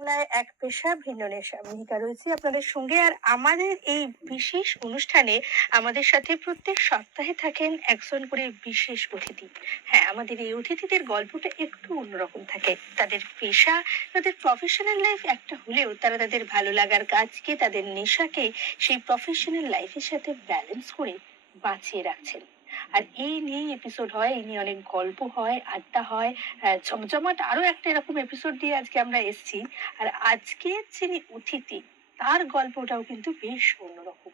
বাংলায় এক পেশা ভিন্ন নেশা ভূমিকা রয়েছে আপনাদের সঙ্গে। আর আমাদের এই বিশেষ অনুষ্ঠানে আমাদের সাথে প্রত্যেক সপ্তাহে থাকেন একজন করে বিশেষ অতিথি। হ্যাঁ, আমাদের এই অতিথিদের গল্পটা একটু অন্যরকম থাকে। তাদের পেশা, তাদের প্রফেশনাল লাইফ একটা হলেও তারা তাদের ভালো লাগার কাজকে, তাদের নেশাকে সেই প্রফেশনাল লাইফের সাথে ব্যালেন্স করে বাঁচিয়ে রাখছেন। আর এই নিয়েই এপিসোড হয়, এই নিয়ে অনেক গল্প হয়, আড্ডা হয়। জমজমাট আরো একটা এরকম এপিসোড দিয়ে আজকে আমরা এসেছি। আর আজকে যিনি অতিথি, তার গল্পটাও কিন্তু বেশ অন্যরকম।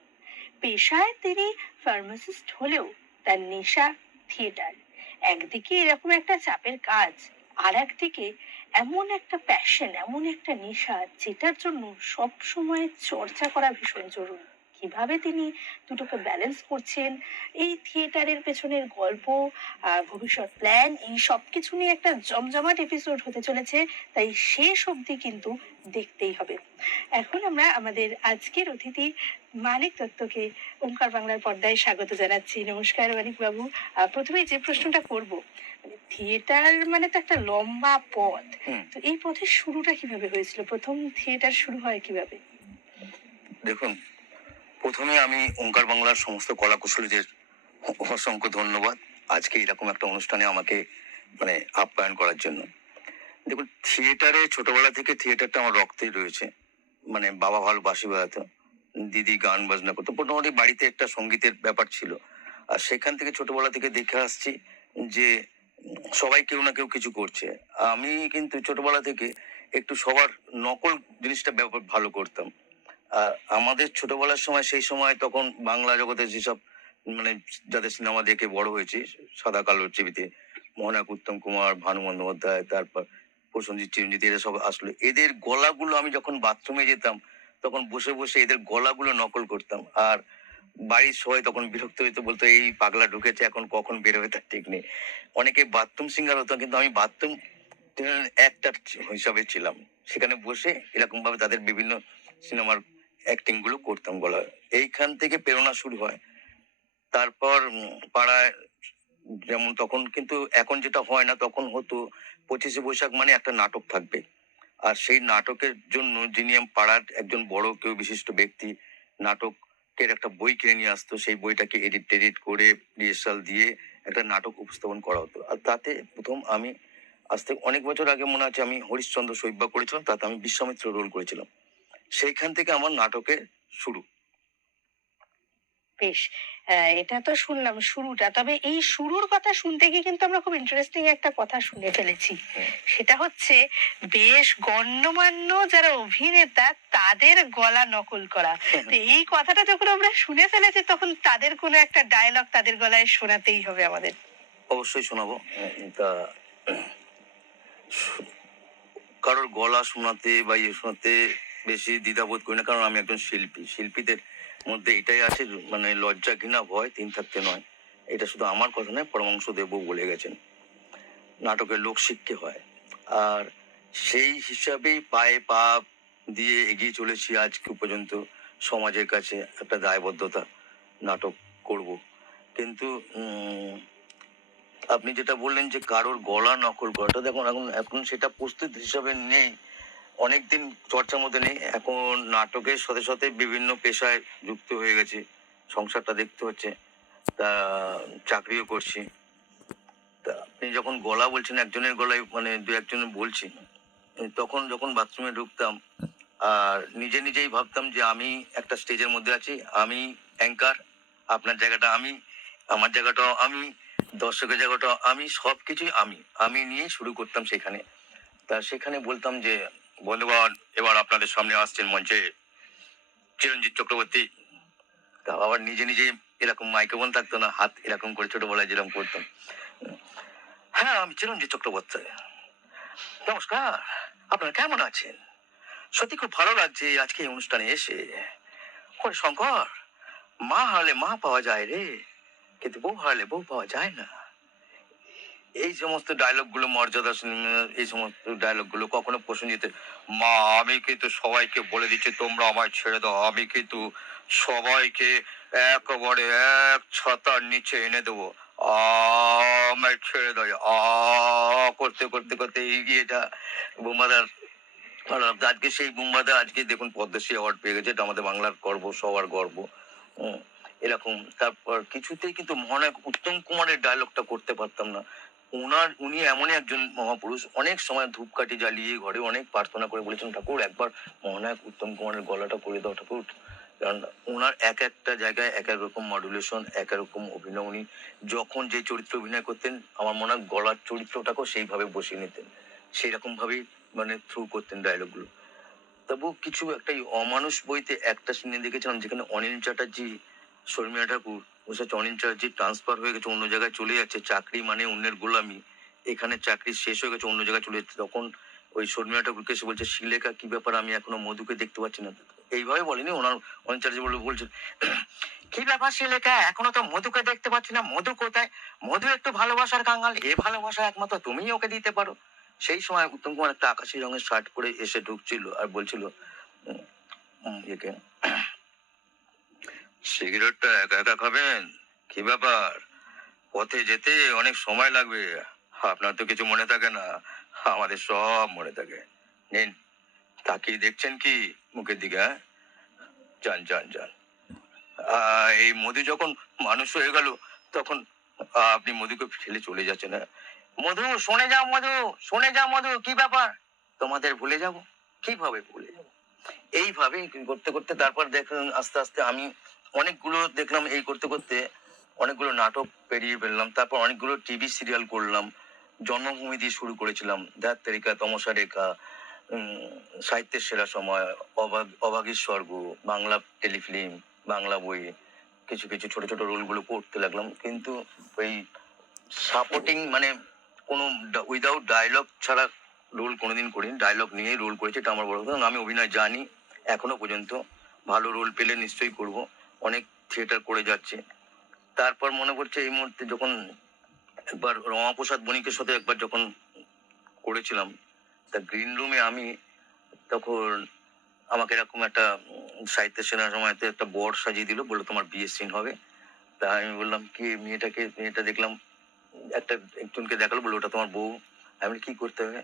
পেশায় তিনি ফার্মাসিস্ট হলেও তার নেশা থিয়েটার। একদিকে এরকম একটা চাপের কাজ, আর একদিকে এমন একটা প্যাশন, এমন একটা নেশা যেটার জন্য সব সময় চর্চা করা ভীষণ জরুরি। কিভাবে তিনি দুটোকে ব্যালেন্স করছেন, এই থিয়েটারের পেছনের গল্প, ভবিষ্যৎ প্ল্যান, এই সব কিছু নিয়ে একটা জমজমাট এপিসোড হতে চলেছে। তাই শেষ অবধি কিন্তু দেখতেই হবে। এখন আমরা আমাদের আজকের অতিথি মানিক দত্তকে ওঙ্কার বাংলার পর্দায় স্বাগত জানাচ্ছি। নমস্কার মানিক বাবু। প্রথমে যে প্রশ্নটা করব, মানে থিয়েটার মানে তো একটা লম্বা পথ। তো এই পথের শুরুটা কিভাবে হয়েছিল? প্রথম থিয়েটার শুরু হয় কিভাবে? দেখুন, প্রথমে আমি ওঙ্কার বাংলার সমস্ত কলাকুশলীদের অসংখ্য ধন্যবাদ আজকে এরকম একটা অনুষ্ঠানে আমাকে আপ্যায়ন করার জন্য। দেখুন, থিয়েটারে ছোটবেলা থেকে থিয়েটারটা আমার রক্তেই রয়েছে। বাবা ভালো বাঁশি বাজাতো, দিদি গান বাজনা করতো, মোটামুটি বাড়িতে একটা সঙ্গীতের ব্যাপার ছিল। আর সেখান থেকে ছোটবেলা থেকে দেখে আসছি যে সবাই কেউ না কেউ কিছু করছে। আমি কিন্তু ছোটবেলা থেকে একটু সবার নকল জিনিসটা ব্যাপার ভালো করতাম। আর আমাদের ছোটবেলার সময়, সেই সময় তখন বাংলা জগতে যেসব মানে যাদের সিনেমা দেখে বড় হয়েছি, সাদা কালো টিভিতে মোহনায়ক উত্তম কুমার, ভানু বন্দ্যোপাধ্যায়, তারপর প্রসেনজিৎ, চিরঞ্জিত, এরা সব আসলো। এদের গলাগুলো আমি যখন বাথরুমে যেতাম তখন বসে বসে এদের গলাগুলো নকল করতাম। আর বাড়ির সবাই তখন বিরক্ত হইতো, বলতো এই পাগলা ঢুকেছে, এখন কখন বেরোবে তার ঠিক নেই। অনেকে বাথরুম সিঙ্গার হতো, কিন্তু আমি বাথরুম অ্যাক্টর হিসাবে ছিলাম। সেখানে বসে এরকম ভাবে তাদের বিভিন্ন সিনেমার অ্যাক্টিং গুলো করতাম গলা। এইখান থেকে প্রেরণা শুরু হয়। তারপর পাড়ায় যেমন তখন, কিন্তু এখন যেটা হয় না, তখন হতো 25শে বৈশাখ মানে একটা নাটক থাকবে। আর সেই নাটকের জন্য যিনি পাড়ার একজন বড় কেউ বিশিষ্ট ব্যক্তি নাটকের একটা বই কিনে নিয়ে আসতো। সেই বইটাকে এডিট করে রিহার্সাল দিয়ে একটা নাটক উপস্থাপন করা হতো। আর তাতে প্রথম আমি, আজ থেকে অনেক বছর আগে মনে আছে, আমি হরিশ্চন্দ্র শৈব্যা করেছিলাম, তাতে আমি বিশ্বামিত্র রোল করেছিলাম। সেইখান থেকে আমার নাটকের শুরু। বেশ। এটা তো শুনলাম শুরুটা। তবে এই শুরুর কথা শুনতে গিয়ে কিন্তু আমরা খুব ইন্টারেস্টিং একটা কথা শুনে ফেলেছি। সেটা হচ্ছে বেশ গণ্যমান্য যারা অভিনেতা তাদের গলা নকল করা। তো এই কথাটা যখন আমরা শুনে ফেলেছি তখন তাদের কোনো একটা ডায়লগ তাদের গলায় শোনাতেই হবে আমাদের। অবশ্যই শোনাবো। তা কারোর গলা শোনাতে বা ইয়ে শোনাতে বেশি দ্বিধাবোধ করি না, কারণ আমি একজন শিল্পী। শিল্পীদের মধ্যে এটাই আছে, লজ্জা ঘৃণা ভয় তিন থাকতে নয়। এটা শুধু আমার কথা নয়, পরমাংশ দেবও বলে গেছেন নাটকের লোক শিখতে হয়। আর সেই হিসাবেই পায়ে পা দিয়ে এগিয়ে চলেছি আজকে পর্যন্ত। সমাজের কাছে একটা দায়বদ্ধতা, নাটক করব। কিন্তু আপনি যেটা বললেন যে কারোর গলা নকল করাটা, দেখুন এখন এখন সেটা প্রস্তুত হিসাবে নেই, অনেকদিন চর্চার মধ্যে নেই। এখন নাটকের সাথে সাথে বিভিন্ন পেশায় যুক্ত হয়ে গেছে, সংসারটা দেখতে হচ্ছে, তা চাকরিও করছি। তা আপনি যখন গলা বলছেন, একজনের গলায় দু একজন বলছি, তখন যখন বাথরুমে ঢুকতাম আর নিজে নিজেই ভাবতাম যে আমি একটা স্টেজের মধ্যে আছি, আমি অ্যাঙ্কার, আপনার জায়গাটা আমি, আমার জায়গাটাও আমি, দর্শকের জায়গাটাও আমি, সবকিছুই আমি আমি নিয়েই শুরু করতাম সেখানে। তা সেখানে বলতাম যে বন্ধুগণ, এবার আপনাদের সামনে আসছেন মঞ্চে চিরঞ্জিত চক্রবর্তী। তা আবার নিজে নিজে এরকম মাইক্রোফোন থাকতো না, হাত এরকম করে ছোটবেলায় যেরকম করতাম, হ্যাঁ আমি চিরঞ্জিত চক্রবর্তী, নমস্কার, আপনারা কেমন আছেন? সত্যি খুব ভালো লাগছে আজকে এই অনুষ্ঠানে এসে। ওরে শঙ্কর, মা হারালে মা পাওয়া যায় রে, কিন্তু বউ হারালে বউ পাওয়া যায় না। এই সমস্ত ডায়লগ গুলো, মর্যাদা সিনেমার এই সমস্ত ডায়লগ গুলো কখনো প্রসেনজিৎ, মা আমি কিন্তু সবাইকে বলে দিচ্ছি তোমরা আমায় ছেড়ে দাও, আমি কিন্তু সবাইকে একেবারে এক ছাতার নিচে এনে দেবো, আমায় ছেড়ে দাও, করতে করতে করতে এই এটা বোমাদার ভালো লাগতো। আজকে সেই বুম্বাদা আজকে দেখুন পদ্মশ্রী অ্যাওয়ার্ড পেয়ে গেছে, এটা আমাদের বাংলার গর্ব, সবার গর্ব। উম, এরকম তারপর কিছুতেই কিন্তু মহানায়ক উত্তম কুমারের ডায়লগটা করতে পারতাম না। উনি এমনই একজন মহাপুরুষ, অনেক সময় ধূপকাঠি জ্বালিয়ে ঘরে অনেক প্রার্থনা করে বলেছেন, ঠাকুর একবার মহানায়ক উত্তম কুমারের গলাটা করে দাও ঠাকুর। কারণ ওনার এক একটা জায়গায় এক এক রকম মডুলেশন, এক এক রকম অভিনয়। উনি যখন যে চরিত্র অভিনয় করতেন, আমার মনে হয় গলার চরিত্রটাকেও সেইভাবে বসিয়ে নিতেন, সেই রকম ভাবেই মানে থ্রু করতেন ডায়লগগুলো। তবু কিছু একটা এই অমানুষ বইতে একটা সিনে দেখেছিলাম যেখানে অনিল চ্যাটার্জি, শর্মিলা ঠাকুর বসে আছে, অনিল চ্যাটার্জি ট্রান্সফার হয়ে গেছে, অন্য জায়গায় চলে যাচ্ছে, চাকরি মানে অন্যের গোলামি, এখানে চাকরি শেষ হয়ে গেছে, অন্য জায়গায় চলে যাচ্ছে, তখন ওই শর্মিলা ঠাকুরকে এসে বলছে, শিলেখা কি ব্যাপার, আমি এখনো মধুকে দেখতে পাচ্ছি না। এইভাবে বলেনি, ওনার অনিল চ্যাটার্জি বলছে, কি ব্যাপার শিলেখা, এখনো তো মধুকে দেখতে পাচ্ছি না, মধু কোথায়? মধু একটু ভালোবাসার কাঙ্গাল, এ ভালোবাসা একমাত্র তুমিই ওকে দিতে পারো। সেই সময় উত্তম কুমার একটা আকাশি রঙের শার্ট পরে এসে ঢুকছিল আর বলছিল, একে সিগারেটটা একা একা খাবেন? কি ব্যাপার, পথে যেতে অনেক সময় লাগবে, আপনার তো কিছু মনে থাকে না, আমাদের সব মনে থাকে। নিন, তাকিয়ে দেখছেন কি মুখের দিকে? হ্যাঁ, যান যান যান। এই মধু যখন মানুষ হয়ে গেল, তখন আপনি মধুকে ফেলে চলে যাচ্ছেন। হ্যাঁ? মধু, শুনে যাও মধু, শুনে যাও মধু, কি ব্যাপার, তোমাদের ভুলে যাব? কিভাবে ভুলে যাব? এইভাবে করতে করতে তারপর দেখুন আস্তে আস্তে আমি অনেকগুলো দেখলাম, এই করতে করতে অনেকগুলো নাটক পেরিয়ে ফেললাম, তারপর অনেকগুলো টিভি সিরিয়াল করলাম। জন্মভূমি দিয়ে শুরু করেছিলাম, ধ্যাত তেরিকা, তমসা রেখা, সাহিত্যের সেরা সময়, অভাগীর স্বর্গ, বাংলা টেলিফিল্ম, বাংলা বই, কিছু কিছু ছোট ছোট রোলগুলো করতে লাগলাম। কিন্তু ওই সাপোর্টিং মানে কোনো উইদাউট ডায়লগ ছাড়া রোল কোনোদিন করিনি, ডায়লগ নিয়েই রোল করেছি, এটা আমার বড় কথা। আমি অভিনয় জানি এখনো পর্যন্ত, ভালো রোল পেলে নিশ্চয়ই করব, অনেক থিয়েটার করে যাচ্ছে। তারপর মনে পড়ছে এই মুহূর্তে যখন একবার রমাপ্রসাদ বণিকের সাথে একবার যখন করেছিলাম, তা গ্রিন রুমে আমি তখন আমাকে এরকম একটা সাহিত্যের সেনার সময়তে একটা বর সাজিয়ে দিল, বললো তোমার বিয়ের সিন হবে। তা আমি বললাম কি, মেয়েটা দেখলাম, একটা একজনকে দেখালো, বললো ওটা তোমার বউ। আমি বলি, কি করতে হবে?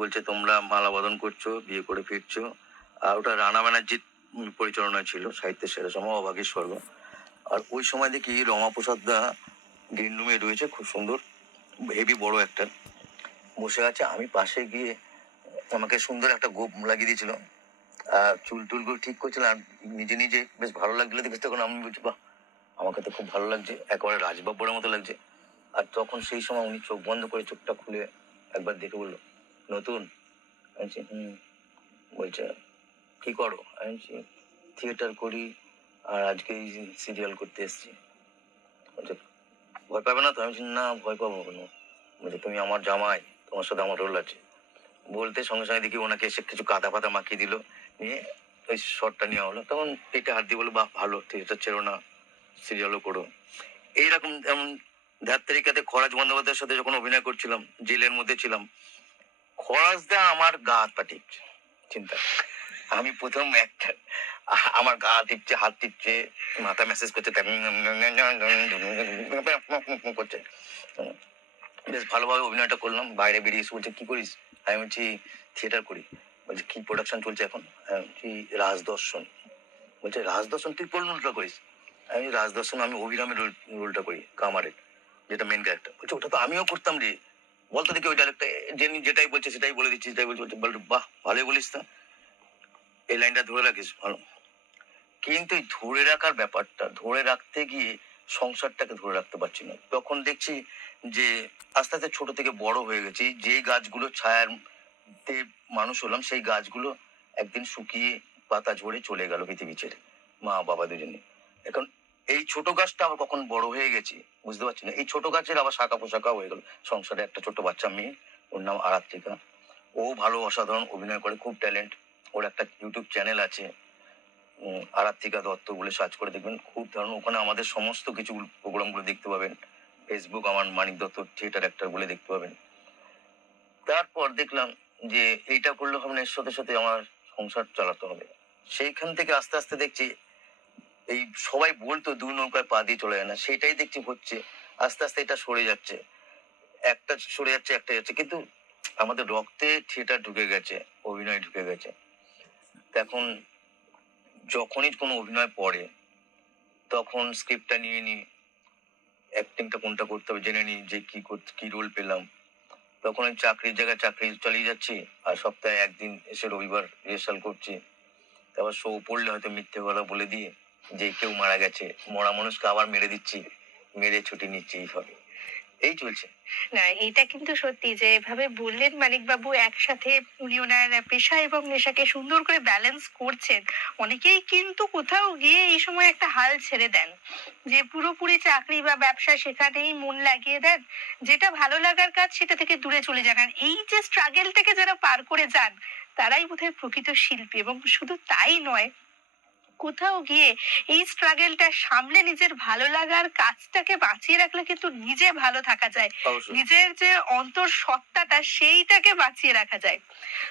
বলছে তোমরা মালা বদন করছো, বিয়ে করে ফিরছো। আর ওটা রানা ব্যানার্জির পরিচালনা ছিল, সাহিত্যের সেরা সময়, অভাগীর স্বর্গ। আর ওই সময় দেখি রমাপ্রসাদ দা গ্রিন রুমে রয়েছে, খুব সুন্দর, হেভি বড় একটা বসে আছে। আমি পাশে গিয়ে আমাকে সুন্দর একটা গোপ লাগিয়ে দিয়েছিল, চুল টুলগুলো ঠিক করছিলাম, আর নিজে নিজে বেশ ভালো লাগলো দেখে, তখন আমি বলছি, বাহ, আমাকে তো খুব ভালো লাগছে, একেবারে রাজবাবুর মতো লাগছে। আর তখন সেই সময় উনি চোখ বন্ধ করে চোখটা খুলে একবার দেখে বললো, নতুন? আমি বলছি, বলছে কি করো? আমি বলছি, থিয়েটার করি, আর আজকে এই সিরিয়াল করতে এসেছি। বলছে, ভয় পাবে না তো? আমি বলছি, না, ভয় পাবো কেন? বলছে, তুমি আমার জামাই, তোমার সাথে আমার রোল আছে। বলতে সঙ্গে সঙ্গে দেখি ওনাকে এসে কিছু কাদা ফাদা মাখিয়ে দিল, নিয়ে ওই শটটা নেওয়া হলো। তখন পেটে হাত দিয়ে বললো, বাহ, ভালো, থিয়েটার ছেড়ো না, সিরিয়ালও করো। এইরকম যেমন ধার তারিকাতে খরাজ বন্দ্যোপাধ্যায়ের সাথে যখন অভিনয় করছিলাম, জেলের মধ্যে ছিলাম, খরাজ দা আমার গা হাত পা টিপছে, চিন্তা। আমি প্রথম একটা আমার গা টিপছে, হাত টিপছে, মাথা মেসেজ করছে, করছে। বেশ ভালোভাবে অভিনয়টা করলাম। বাইরে বেরিয়ে এসে বলছে, কি করিস? আমি বলছি, থিয়েটার করি। বলছে, কি প্রোডাকশন চলছে এখন? আমি বলছি, রাজদর্শন। বলছে, রাজদর্শন, তুই কোন রোলটা করিস? আমি রাজদর্শন, আমি অভিরামের রোলটা করি, কামারের, যেটা মেন ক্যারেক্টার। বলছে, ওটা তো আমিও করতাম রে, বলতো দেখি ওই ডাইরেক্টর, যেটাই বলছে সেটাই বলে দিচ্ছি, যেটাই বলছে বলছে, বাহ, ভালোই বলিস তো, এই লাইনটা ধরে রাখিস, ভালো। কিন্তু এই ধরে রাখার ব্যাপারটা, ধরে রাখতে গিয়ে সংসারটাকে ধরে রাখতে পারছি না। তখন দেখছি যে আস্তে আস্তে ছোট থেকে বড় হয়ে গেছি, যে গাছগুলো ছায়ার তে মানুষ হলাম, সেই গাছগুলো একদিন শুকিয়ে পাতা ঝরে চলে গেল পৃথিবী ছেড়ে, মা বাবা দুজনে। এখন এই ছোট গাছটা আবার কখন বড় হয়ে গেছি বুঝতে পারছি না। এই ছোট গাছের আবার শাখা পোশাখা হয়ে গেল, সংসারে একটা ছোট্ট বাচ্চা মেয়ে, ওর নাম আরাত্রিকা। ও ভালো, অসাধারণ অভিনয় করে, খুব ট্যালেন্ট। ওর একটা ইউটিউব চ্যানেল আছে, আরাত্রিকা দত্ত বলে সার্চ করে দেখবেন, খুব দারুণ। ওখানে আমাদের সমস্ত কিছু প্রোগ্রামগুলো দেখতে পাবেন। ফেসবুক আমার মানিক দত্ত থিয়েটার অ্যাক্টর বলে দেখতে পাবেন। তারপর দেখলাম যে এইটা করলে হবে না, এর সাথে সাথে আমার সংসার চালাতে হবে। সেইখান থেকে আস্তে আস্তে দেখছি, এই সবাই বলতো দু নৌকায় পা দিয়ে চলে যায় না, সেটাই দেখছি হচ্ছে। আস্তে আস্তে এটা সরে যাচ্ছে, একটা সরে যাচ্ছে, একটা যাচ্ছে। কিন্তু আমাদের রক্তে থিয়েটার ঢুকে গেছে, অভিনয় ঢুকে গেছে। এখন যখনই কোনো অভিনয় পড়ে তখন স্ক্রিপ্টটা নিয়ে নিই, অ্যাক্টিংটা কোনটা করতে হবে জেনে নিই, যে কি রোল পেলাম। তখন আমি চাকরির জায়গায় চাকরি চালিয়ে যাচ্ছি, আর সপ্তাহে একদিন এসে রবিবার রিহার্সাল করছি। তারপর শো পড়লে হয়তো মিথ্যে গলা বলে দিয়ে যে কেউ মারা গেছে, মরা মানুষকে আবার মেরে দিচ্ছি, মেরে ছুটি নিচ্ছি, এইভাবে এই চলছে। না, এটা কিন্তু সত্যি যে এভাবে বললেন মানিকবাবু, একসাথে উনি ওনার পেশা এবং নেশাকে সুন্দর করে ব্যালেন্স করছেন। অনেকেই কিন্তু কোথাও গিয়ে এই সময় একটা হাল ছেড়ে দেন, যে পুরোপুরি চাকরি বা ব্যবসা সেখানেই মন লাগিয়ে দেন, যেটা ভালো লাগার কাজ সেটা থেকে দূরে চলে যান। আর এই যে স্ট্রাগেলটাকে যারা পার করে যান, তারাই বোধহয় প্রকৃত শিল্পী। এবং শুধু তাই নয়, কোথাও গিয়ে এই স্ট্রাগেলটা সামলে নিজের ভালো লাগার কাজটাকে বাঁচিয়ে রাখলে কিন্তু নিজে ভালো থাকা যায়। অবশ্যই। নিজের যে অন্তর সত্তাটা সেইটাকে বাঁচিয়ে রাখা যায়।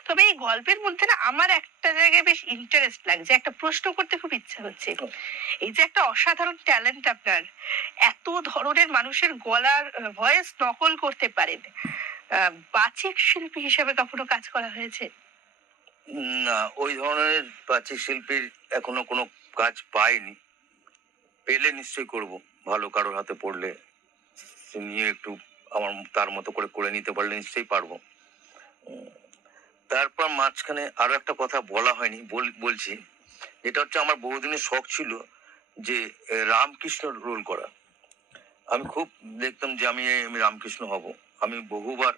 তবে এই গল্পের মধ্যে না আমার একটা জায়গায় বেশ ইন্টারেস্ট লাগছে, একটা প্রশ্ন করতে খুব ইচ্ছা হচ্ছে। এই যে একটা অসাধারণ ট্যালেন্ট আপনার, এত ধরনের মানুষের গলার ভয়েস নকল করতে পারেন, বাচিক শিল্পী হিসেবে কখনো কাজ করা হয়েছে? না, ওই ধরনের প্রাচীর শিল্পীর এখনো কোনো কাজ পাইনি। পেলে নিশ্চয়ই করব। ভালো কারোর হাতে পড়লে সে নিয়ে একটু আমার তার মতো করে করে নিতে পারলে নিশ্চয়ই পারবো। উম, তারপর মাঝখানে আরো একটা কথা বলা হয়নি, বলছি। যেটা হচ্ছে আমার বহুদিনের শখ ছিল যে রামকৃষ্ণ রোল করা। আমি খুব দেখতাম যে আমি রামকৃষ্ণ হব। আমি বহুবার।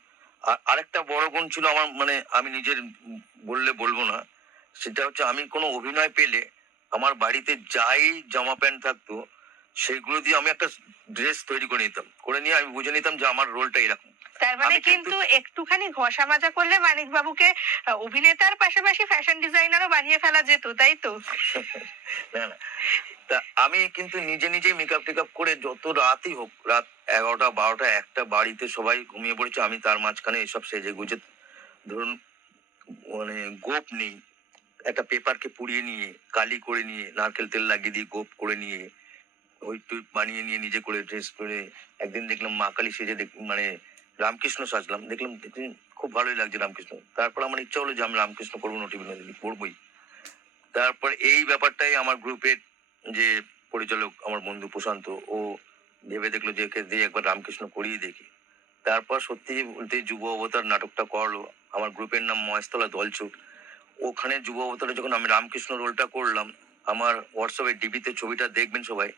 আরেকটা বড় গুণ ছিল আমার, মানে আমি নিজের বললে বলবো না, সেটা হচ্ছে আমি কোনো অভিনয় পেলে আমার বাড়িতে যাই জামা প্যান্ট থাকতো সেগুলো দিয়ে আমি একটা ড্রেস তৈরি করে নিতাম, করে নিয়ে আমি বুঝে নিতাম যে আমার রোলটা এরকম। তার মানে আমি কিন্তু কিন্তু একটুখানি ঘষা মাজা করলে মানিক বাবুকে অভিনেতার পাশাপাশি ফ্যাশন ডিজাইনারও বানিয়ে ফেলা যেত, তাই তো? না না, তা আমি কিন্তু নিজে নিজেই মেকআপ টেকআপ করে যত রাতই হোক, রাত 11টা 12টা 1টা, বাড়িতে সবাই ঘুমিয়ে পড়েছে, আমি তার মাঝখানে এসব সেজে গুজে, ধরুন মানে গোপ নেই, একটা পেপারকে পুড়িয়ে নিয়ে কালি করে নিয়ে নারকেল তেল লাগিয়ে দিয়ে গোপ করে নিয়ে ওই টুই বানিয়ে নিয়ে নিজে করে ড্রেস করে একদিন দেখলাম মা কালী সেজে মানে রামকৃষ্ণ সাজলাম, দেখলাম খুব ভালোই লাগছে রামকৃষ্ণ। তারপর আমার ইচ্ছা হলো যে আমি রামকৃষ্ণ করবো, নটি বিনোদিনী পড়বোই। তারপর এই ব্যাপারটাই আমার গ্রুপের যে পরিচালক আমার বন্ধু প্রশান্ত, ও ভেবে দেখলো যে একে দিয়ে একবার রামকৃষ্ণ করিয়ে দেখি। তারপর সত্যি বলতে যুব অবতার নাটকটা করলো। আমার গ্রুপের নাম মহেশতলা দলছুট। ওখানে যুব অবতারে যখন আমি রামকৃষ্ণ রোলটা করলাম, আমার হোয়াটসঅ্যাপে ডিবিতে ছবিটা দেখবেন সবাই,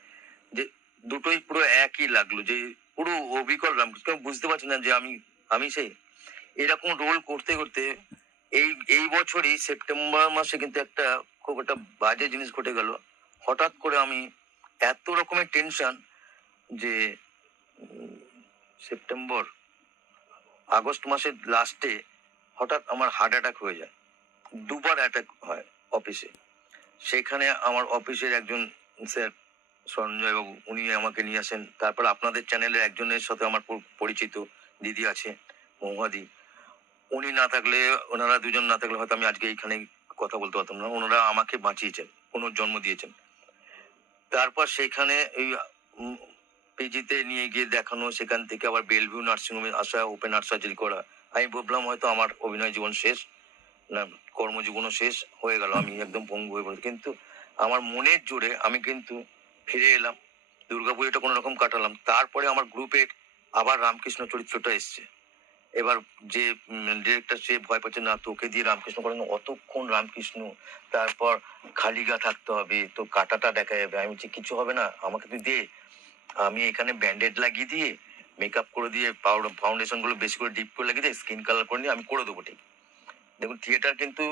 যে দুটোই পুরো একই লাগলো, যে পুরো অবিকল রামকৃষ্ণ। কেউ বুঝতে পারছি না যে আমি আমি সেই এরকম রোল করতে করতে এই এই বছরই সেপ্টেম্বর মাসে কিন্তু একটা খুব একটা বাজে জিনিস ঘটে গেল। হঠাৎ করে আমি এত রকমের টেনশন যে উম, সেপ্টেম্বর আগস্ট মাসের লাস্টে হঠাৎ আমার হার্ট অ্যাটাক হয়ে যায়। দুবার অ্যাটাক হয় অফিসে। সেখানে আমার অফিসের একজন স্যার সঞ্জয় বাবু, উনি আমাকে নিয়ে আসেন। তারপর আপনাদের চ্যানেলের একজনের সাথে আমার পরিচিত দিদি আছে, মহুয়াদি। উনি না থাকলে, ওনারা দুজন না থাকলে হয়তো আমি আজকে এইখানে কথা বলতে পারতাম না। ওনারা আমাকে বাঁচিয়েছেন, পুনর্জন্ম দিয়েছেন। তারপর সেখানে এই পিজিতে নিয়ে গিয়ে দেখানো, সেখান থেকে আবার বেলভিউ নার্সিংহোমে আসা, ওপেন হার্ট সার্জারি করা। আমি ভাবলাম হয়তো আমার অভিনয় জীবন শেষ, না কর্মজীবনও শেষ হয়ে গেল, আমি একদম পঙ্গু হয়ে পড়েছি। কিন্তু আমার মনের জোরে আমি কিন্তু ফিরে এলাম, দুর্গাপুজোটা কোনো রকম কাটালাম। তারপরে আমার গ্রুপে আবার রামকৃষ্ণ চরিত্রটা এসছে। এবার যে ডিরেক্টর, সে ভয় পাচ্ছে, না তোকে দিয়ে রামকৃষ্ণ করানো, অতক্ষণ রামকৃষ্ণ, তারপর খালি গা থাকতে হবে, তো কাটাটা দেখা যাবে। আমি বলছি কিছু হবে না, আমাকে তুই দে, আমি এখানে ব্যান্ডেড লাগিয়ে দিয়ে মেকআপ করে দিয়ে পাউডার ফাউন্ডেশন গুলো বেশি করে ডিপ করে লাগিয়ে দিয়ে স্কিন কালার করে নিয়ে আমি করে দেবো। ঠিক দেখুন, থিয়েটার কিন্তু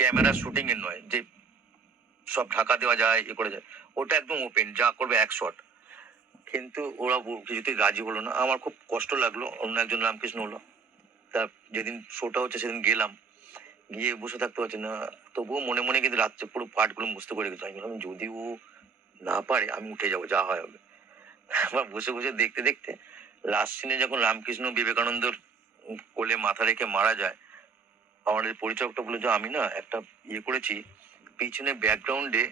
ক্যামেরা শুটিং এর নয় যে সব ঢাকা দেওয়া যায়, এ করে যায়। ওটা একদম ওপেন, যা করবে এক শট। কিন্তু ওরা কিছুতেই রাজি হলো না, আমার খুব কষ্ট লাগলো। অন্য একজন রামকৃষ্ণ হলো। তা যেদিন শোটা হচ্ছে সেদিন গেলাম, গিয়ে বসে থাকতে পারছি না। তবুও মনে মনে কিন্তু রাত্রে পুরো পার্টগুলো মুখস্থ করে গেছি। আমি বললাম যদি ও না পারে আমি উঠে যাবো, যা হয় হবে। আবার বসে বসে দেখতে দেখতে লাস্ট সিনে যখন রামকৃষ্ণ বিবেকানন্দর কোলে মাথা রেখে মারা যায়, আমাদের পরিচালকটা বলে যে আমি না একটা করেছি, পিছনে ব্যাকগ্রাউন্ডে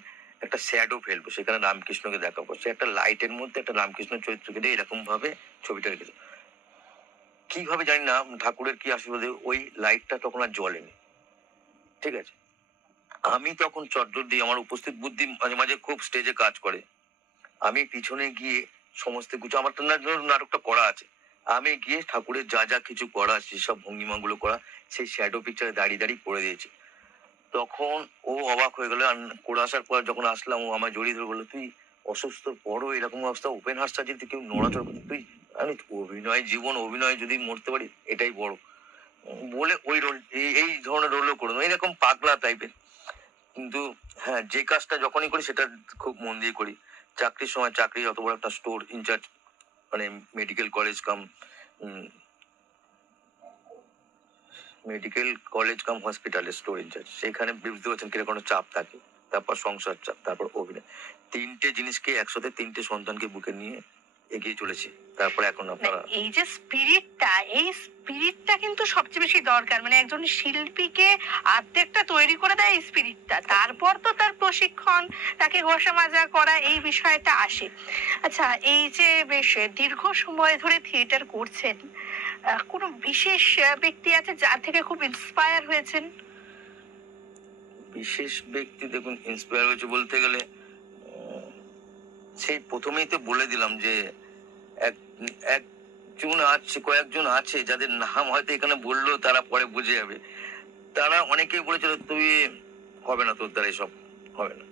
একটা শ্যাডো ফেলবো, সেখানে রামকৃষ্ণকে দেখাবো। সে একটা লাইটের মধ্যে একটা রামকৃষ্ণ চরিত্রকে দিয়ে এরকম ভাবে ছবিটা রেখেছে। কিভাবে জানি না, ঠাকুরের কি আশীর্বাদে ওই লাইটটা তখন আর জ্বলেনি। ঠিক আছে, আমি তখন চটজলদি দিয়ে, আমার উপস্থিত বুদ্ধি মাঝে মাঝে খুব স্টেজে কাজ করে, আমি পিছনে গিয়ে সমস্ত কিছু, আমার তো নাটকটা করা আছে, আমি গিয়ে ঠাকুরের যা যা কিছু করা, সেসব ভঙ্গিমাগুলো করা, সেই শ্যাডো পিকচারে দাঁড়িয়ে দাঁড়িয়ে করে দিয়েছি। তখন ও অবাক হয়ে গেল। আর করে আসার পর যখন আসলাম, ও আমায় জড়িয়ে ধরে বললো, তুই অসুস্থ পরও এরকম অবস্থা, ওপেন হার্ট সার্জারি, তুই কেউ নড়াচড়া করতে, তুই, আমি অভিনয় জীবন, অভিনয় যদি মরতে পারি এটাই বড়, বলে ওই রোল, এই ধরনের রোলও করে দেবো, এরকম পাগলা টাইপের। কিন্তু হ্যাঁ, যে কাজটা যখনই করি সেটা খুব মন দিয়ে করি। চাকরির সময়, চাকরি অত বড় একটা স্টোর ইনচার্জ, মানে মেডিকেল কলেজ কাম মেডিকেল কলেজ কাম হসপিটালের স্টোর ইনচার্জ, সেখানে বুঝতে পারছেন কিরকম চাপ থাকে। তারপর সংসার চাপ, তারপর অভিনয়, তিনটে জিনিসকে একসাথে, তিনটে সন্তানকে বুকে নিয়ে এগিয়ে চলেছি। তারপরে এখন আপনারা, এই যে স্পিরিটটা, এই স্পিরিটটা কিন্তু সবচেয়ে বেশি দরকার। মানে একজন শিল্পীকে আর্ধেকটা তৈরি করে দেয় এই স্পিরিটটা, তারপর তো তার প্রশিক্ষণ, তাকে ঘষা মাজা করা, এই বিষয়টা আসে। আচ্ছা, এই যে বেশ দীর্ঘ সময় ধরে থিয়েটার করছেন, কোনো বিশেষ ব্যক্তি আছে যার থেকে খুব ইন্সপায়ার হয়েছেন? বিশেষ ব্যক্তি দেখুন, ইন্সপায়ার হয়েছে বলতে গেলে, সেই প্রথমেই তো বলে দিলাম যে এক একজন আছে, কয়েকজন আছে যাদের নাম হয়তো এখানে বললেও তারা পরে বুঝে যাবে। তারা অনেকেই বলেছিল, তুই হবে না, তোর দ্বারা এসব হবে না।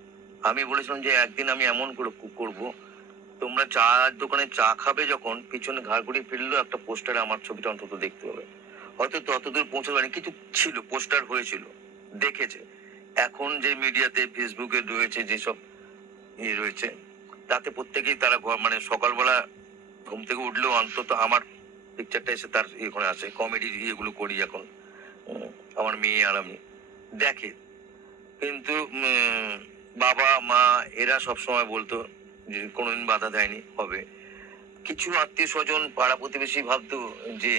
আমি বলেছিলাম যে একদিন আমি এমন করে করবো, তোমরা চা দোকানে চা খাবে যখন, পিছনে ঘাড় ঘুরিয়ে ফিরলেও একটা পোস্টারে আমার ছবিটা অন্তত দেখতে হবে। হয়তো ততদূর পৌঁছতে পারেনি, কিছু ছিল, পোস্টার হয়েছিল, দেখেছে। এখন যে মিডিয়াতে, ফেসবুকে রয়েছে যেসব ইয়ে রয়েছে, তাতে প্রত্যেকেই তারা মানে সকালবেলা ঘুম থেকে উঠলেও অন্তত আমার পিকচারটা এসে তার এখানে আসে। কমেডি ইয়েগুলো করি এখন, আমার মেয়ে আর আমি দেখে। কিন্তু বাবা মা এরা সবসময় বলতো যে কোনোদিন বাধা দেয়নি, হবে। কিছু আত্মীয় স্বজন, পাড়া প্রতিবেশী ভাবতো যে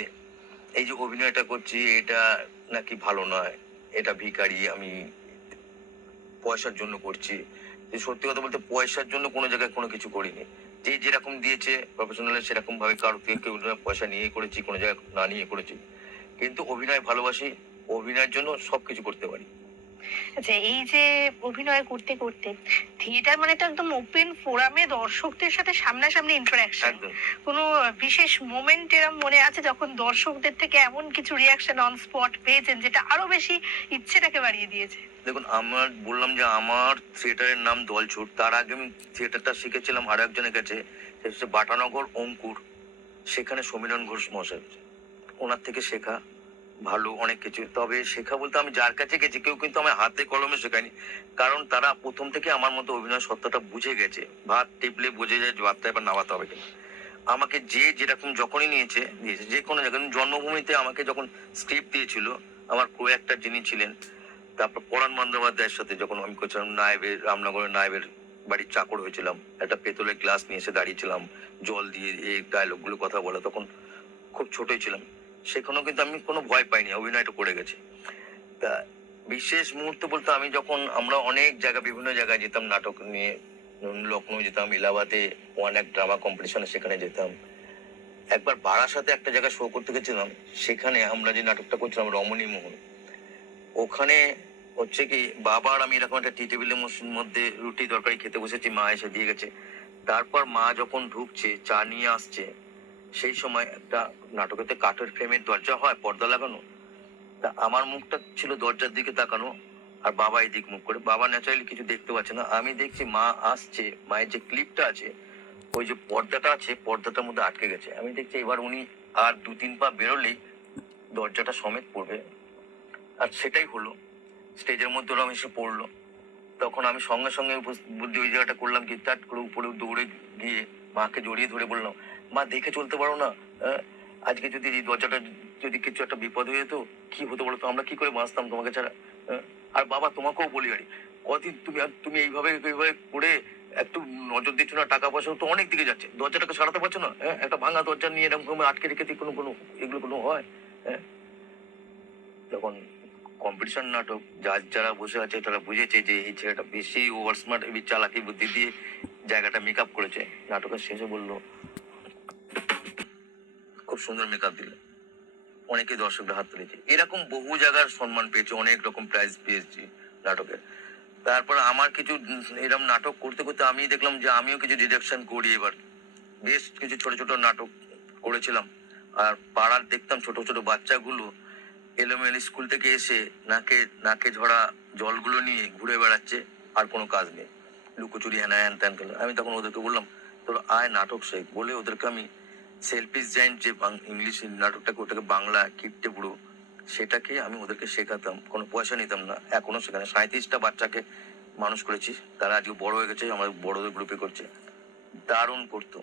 এই যে অভিনয়টা করছি এটা নাকি ভালো নয়, এটা ভিখারি, আমি পয়সার জন্য করছি। যে সত্যি কথা বলতে, পয়সার জন্য কোনো জায়গায় কোনো কিছু করিনি। যে যেরকম দিয়েছে প্রফেশনাল, সেরকম ভাবে কারো থেকে কেউ পয়সা নিয়ে করেছি, কোনো জায়গায় না নিয়ে করেছি। কিন্তু অভিনয় ভালোবাসি, অভিনয়ের জন্য সবকিছু করতে পারি। আচ্ছা, এই যে অভিনয় করতে করতে, থিয়েটার মানে তো একদম ওপেন ফোরামে দর্শকদের সাথে সামনাসামনি ইন্টারাকশন। একদম। কোনো বিশেষ মোমেন্ট এরম মনে আছে যখন দর্শকদের থেকে এমন কিছু রিয়াকশন অন স্পট পেয়েছেন যেটা আরো বেশি ইচ্ছেটাকে বাড়িয়ে দিয়েছে? দেখুন, আমার বললাম যে আমার থিয়েটারের নাম দলছুট। তার আগে আমি থিয়েটারটা শিখেছিলাম আরো একজনের কাছে, সে হচ্ছে বাটানগর অঙ্কুর, সেখানে সমীরণ ঘোষ মশাই, ওনার থেকে শেখা ভালো অনেক কিছু। তবে শেখা বলতে, আমি যার কাছে গেছি কেউ কিন্তু আমার হাতে কলমে শেখায়নি, কারণ তারা প্রথম থেকে আমার মতো অভিনয় সত্যটা বুঝে গেছে। ভাত টিপলে বুঝে যায় যে ভাতটা এবার নামাতে হবে কিনা। আমাকে যে যেরকম যখনই দিয়েছে যে কোনো জায়গায়, জন্মভূমিতে আমাকে যখন স্ক্রিপ্ট দিয়েছিল, আমার কো একটা যিনি ছিলেন, তারপর পরাণ বন্দ্যোপাধ্যায়ের সাথে যখন আমি করছিলাম, নায়েবের, রামনগরের নায়েবের বাড়ির চাকর হয়েছিলাম, একটা পেতলের গ্লাস নিয়ে এসে দাঁড়িয়েছিলাম, জল দিয়ে এই ডায়লগ গুলো কথা বলা, তখন খুব ছোটই ছিলাম। সেখানেও কিন্তু আমি কোনো ভয় পাইনি, অভিনয়টা করে গেছি। তা বিশেষ মুহূর্ত বলতে, আমি যখন, আমরা অনেক জায়গা, বিভিন্ন জায়গায় যেতাম নাটক নিয়ে, লখনৌ যেতাম, ইলাহাবাদে ওয়ান এক ড্রামা কম্পিটিশনে সেখানে যেতাম। একবার বারাসাতে একটা জায়গায় শো করতে গেছিলাম, সেখানে আমরা যে নাটকটা করছিলাম রমণী মোহন, ওখানে হচ্ছে কি, বাবা আর আমি এরকম একটা টি টেবিলের মধ্যে রুটি তরকারি খেতে বসেছি, মা এসে দিয়ে গেছে। তারপর মা যখন ঢুকছে, চা নিয়ে আসছে, সেই সময় একটা নাটকেতে কাঠের ফ্রেমের দরজা হয়, পর্দা লাগানো, তা আমার মুখটা ছিল দরজার দিকে তাকানো, আর বাবা এই দিক মুখ করে। বাবা ন্যাচারালি কিছু দেখতে পাচ্ছে না, আমি দেখছি মা আসছে, মায়ের যে ক্লিপটা আছে, ওই যে পর্দাটা আছে, পর্দাটার মধ্যে আটকে গেছে। আমি দেখছি এবার উনি আর দু তিন পা বেরোলেই দরজাটা সমেত পড়বে, আর সেটাই হলো। স্টেজের মধ্যে ওরম এসে পড়লো। তখন আমি সঙ্গে সঙ্গে বুদ্ধি ওই জায়গাটা করলাম কি, তাট করে উপরে দৌড়ে গিয়ে মাকে জড়িয়ে ধরে বললাম, মা দেখে চলতে পারো না? আজকে যদি এই দরজাটা, যদি কিছু একটা বিপদ হয়ে যেত, কি হতো বলো তো, আমরা কি করে বাঁচতাম তোমাকে ছাড়া? আর বাবা, তোমাকেও বলি, আরে কদিন তুমি এইভাবে এইভাবে করে একটু নজর দিচ্ছ না, টাকা পয়সা তো অনেক দিকে যাচ্ছে, দরজাটাকে সারাতে পারছো না? একটা ভাঙা দরজা নিয়ে এরকম আটকে রেখে কোনো কোনো এগুলো কোনো হয়? হ্যাঁ, তখন কম্পিটিশন নাটক, যারা বসে আছে তারা বুঝেছে যে এই ছেলেটা বেশি ওভার স্মার্ট, চালাকি বুদ্ধি দিয়ে জায়গাটা মেকআপ করেছে। নাটকের শেষে বললো, খুব সুন্দর মেকআপ দিলে। অনেকে দর্শকরা হাত তুলেছে, এরকম বহু জায়গার সম্মান পেয়েছে, অনেক রকম প্রাইজ পেয়েছি নাটকের। তারপর আমার কিছু এরকম নাটক করতে করতে আমি দেখলাম যে আমিও কিছু ডিরেকশন করি এবার। বেশ কিছু ছোট ছোট নাটক করেছিলাম। আর পাড়ার দেখতাম ছোট ছোট বাচ্চাগুলো এলোমেলো স্কুল থেকে এসে নাকে নাকে ঝরা জলগুলো নিয়ে ঘুরে বেড়াচ্ছে, আর কোনো কাজ নেই, লুকোচুরি হ্যান হ্যান ত্যান খেলে। আমি তখন ওদেরকে বললাম, তোর আয় নাটক শেখ বলে ওদেরকে আমি সেলফিশ জায়েন্ট যে ইংলিশ নাটকটাকে, ওটাকে বাংলা কিপ্টে বুড়ো, সেটাকে আমি ওদেরকে শেখাতাম, কোনো পয়সা নিতাম না। এখনো সেখানে 37টা বাচ্চাকে মানুষ করেছি, তারা আজকে বড় হয়ে গেছে, আমার বড়দের গ্রুপে করছে। দারুণ করতো,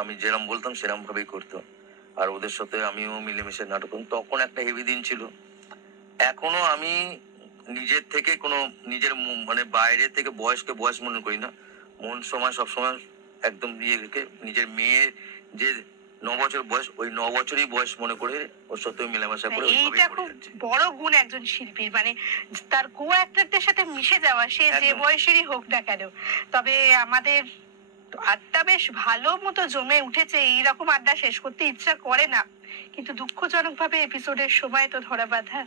আমি যেরম বলতাম সেরম ভাবেই করতো। আর ওদের সাথে আমিও মিলেমিশে নাটক করতাম। তখন একটা হেভি দিন ছিল। এখনো আমি নিজের থেকে কোনো নিজের মানে বাইরে থেকে বয়সকে বয়স মনে করি না। মন সময় সবসময় একদম নিজেকে, নিজের মেয়ের যে 9 বছর বয়স, ওই 9 বছরই বয়স মনে করে ওর সাথে মেলামেশা করে ওইভাবেই এইটা করে খুব যাচ্ছি। বড় গুণ একজন শিল্পীর, মানে তার কো অ্যাক্টরদের সাথে মিশে যাওয়া, সে যে একদম। বয়সেরই হোক না কেন। তবে আমাদের আড্ডা বেশ ভালো মতো জমে উঠেছে, এইরকম আড্ডা শেষ করতে ইচ্ছা করে না, কিন্তু দুঃখজনক ভাবে এপিসোডের সময় তো ধরা বাঁধা।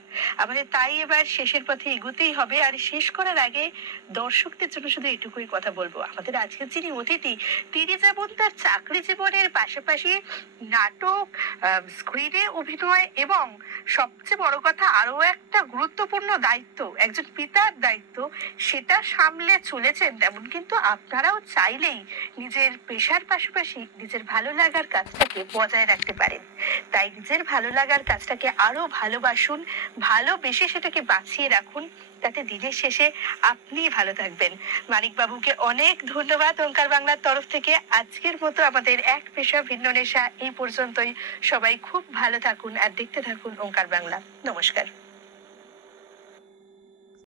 আমাদের তাই এবার শেষের পথে এগোতেই হবে। আর শেষ করার আগে দর্শকদের জন্য শুধু এটুকুই কথা বলবো, আমাদের আজকের যিনি অতিথি, তিনি যেমন তার চাকরি জীবনের পাশাপাশি নাটক, স্ক্রিনে অভিনয় এবং সবচেয়ে বড় কথা আরো একটা গুরুত্বপূর্ণ দায়িত্ব, একজন পিতার দায়িত্ব, সেটা সামলে চলেছেন, তেমন কিন্তু আপনারাও চাইলেই নিজের পেশার পাশাপাশি নিজের ভালো লাগার কাজটাকে বজায় রাখতে পারেন। তাই নিজের ভালো লাগার কাজটাকে আরো ভালোবাসুন, ভালোবেসে সেটাকে বাঁচিয়ে রাখুন, তাতে দিনের শেষে আপনি ভালো থাকবেন। মানিক বাবুকে অনেক ধন্যবাদ ওঙ্কার বাংলার তরফ থেকে। আজকের মতো আমাদের এক পেশা ভিন্ন নেশা এই পর্যন্তই। সবাই খুব ভালো থাকুন আর দেখতে থাকুন ওঙ্কার বাংলা। নমস্কার।